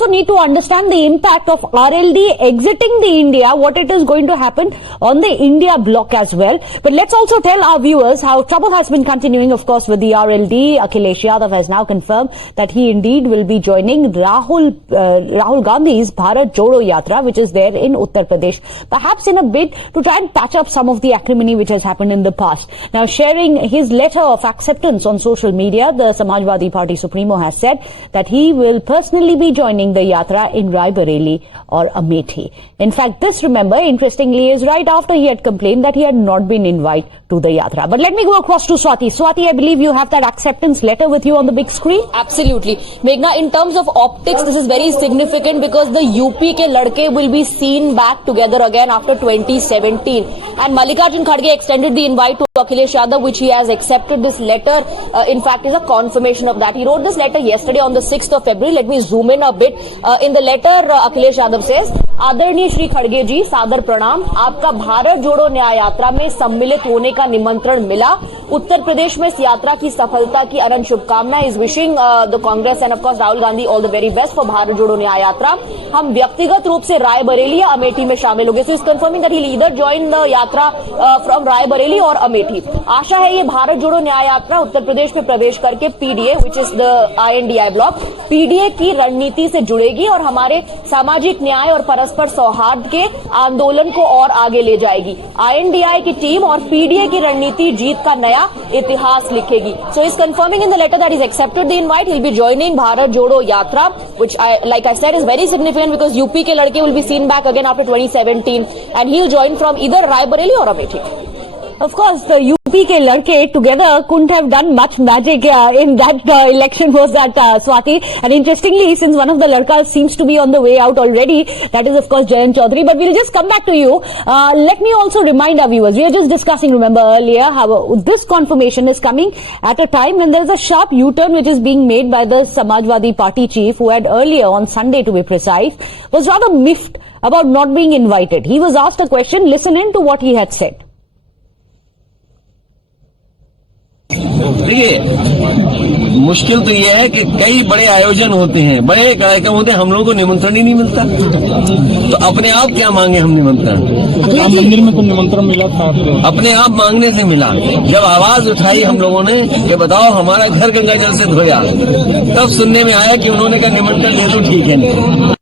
also need to understand the impact of RLD exiting the India, what it is going to happen on the India bloc as well. But let's also tell our viewers how trouble has been continuing, of course, with the RLD. Akhilesh Yadav has now confirmed that he indeed will be joining Rahul Gandhi's Bharat Jodo Yatra, which is there in Uttar Pradesh, perhaps in a bid to try and patch up some of the acrimony which has happened in the past. Now, sharing his letter of acceptance on social media, the Samajwadi Party Supremo has said that he will personally be joining the Yatra in Rae Bareli or Amethi. In fact, this, remember, interestingly, is right after he had complained that he had not been invited to the Yatra. But let me go across to Swati. Swati, I believe you have that acceptance letter with you on the big screen. Absolutely. Meghna, in terms of optics, this is very significant because the UP ke ladke will be seen back together again after 2017. And Mallikarjun Kharge extended the invite to Akhilesh Yadav, which he has accepted. This letter, in fact, is a confirmation of that. He wrote this letter yesterday on the 6th of February. Let me zoom in a bit. In the letter, Akhilesh Yadav says, आदरणीय श्री खड़गे जी, सादर प्रणाम। आपका भारत जोड़ो न्याय यात्रा में सम्मिलित होने का निमंत्रण मिला। उत्तर प्रदेश में इस यात्रा की सफलता की अनंत शुभकामनाएं। Is wishing the Congress end of course Rahul Gandhi all the very best for Bharat जोड़ो न्याय यात्रा। हम व्यक्तिगत रूप से राय बरेली या अमेठी में शामिल होंगे। So is confirming that he will either join the yatra from Rae Bareli और अमेठी। आशा है ये भारत जोड़ो न्याय यात्रा उत्तर प्रदेश में प्रवेश करके PDA, which is the INDI block, PDA की रणनीति से जुड़ेगी और हमारे सामाजिक न्याय और परस्पर सौहार्द के आंदोलन को और आगे ले जाएगी। INDI की टीम और पीडीए की रणनीति जीत का नया इतिहास लिखेगी। So is confirming in the letter that is accepted the invite. He will be joining Bharat Jodo Yatra, which like I said is very significant because UP के लड़के will be seen back again after 2017 and he will join from either Rae Bareli or Amethi. Of course, the UP ke ladke together couldn't have done much magic in that election, was that, Swati. And interestingly, since one of the ladkas seems to be on the way out already, that is, of course, Jayant Chaudhary. But we'll just come back to you. Let me also remind our viewers, we were just discussing, remember earlier, how this confirmation is coming at a time when there is a sharp U-turn which is being made by the Samajwadi Party chief, who had earlier, on Sunday to be precise, was rather miffed about not being invited. He was asked a question. Listen in to what he had said. देखिए, मुश्किल तो यह है कि कई बड़े आयोजन होते हैं, बड़े कार्यक्रम होते हैं, हम लोगों को निमंत्रण ही नहीं मिलता। तो अपने आप क्या मांगे हम निमंत्रण? राम मंदिर में तो निमंत्रण मिला था आपको? अपने आप मांगने से मिला। जब आवाज उठाई हम लोगों ने कि बताओ हमारा घर गंगा जल से धोया, तब सुनने में आया कि उन्होंने कहा निमंत्रण दे दो, ठीक है।